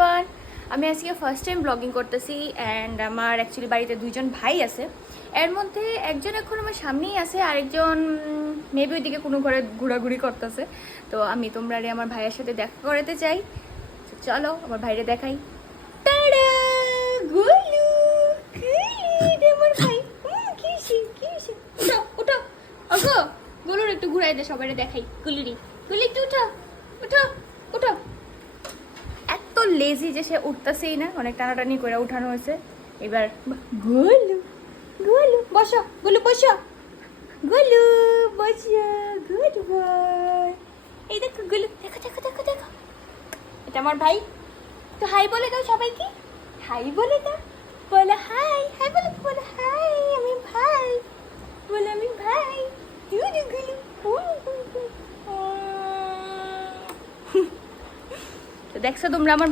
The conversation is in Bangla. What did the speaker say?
এভরিওয়ান, আমি আজকে ফার্স্ট টাইম ব্লগিং করতেছি অ্যান্ড আমার অ্যাকচুয়ালি বাড়িতে দুইজন ভাই আছে। এর মধ্যে একজন এখন আমার সামনেই আছে, আরেকজন মেবি ওইদিকে কোনো ঘরে ঘোরাঘুরি করতেছে। তো আমি তোমরা আমার ভাইয়ের সাথে দেখা করাতে চাই। তো চলো আমার ভাইরে দেখাই। টাডা! গোলু! কুলি! আমার ভাই! কিসি! উঠো, উঠো! ওগো! গোলুর একটু ঘুরাই দে, সবাই দেখাই। কুলিরি! কুলি একটু উঠো! উঠো! উঠো! এত লেজি যে সে উঠতেছেই না, অনেক টানাটানি করে উঠানো হয়েছে। এবার গোলু গোলু বসো, গোলু বসো, গোলু বসো, গুড বয়। এই দেখো গোলু, দেখো দেখো দেখো দেখো, এটা আমার ভাই। তো হাই বলে দাও সবাইকে, হাই বলে দাও, বলো হাই, হাই বলে, বলো হাই, আমি ভাই, বলো আমি ভাই। গোলু তো দেখছো তোমরা আমার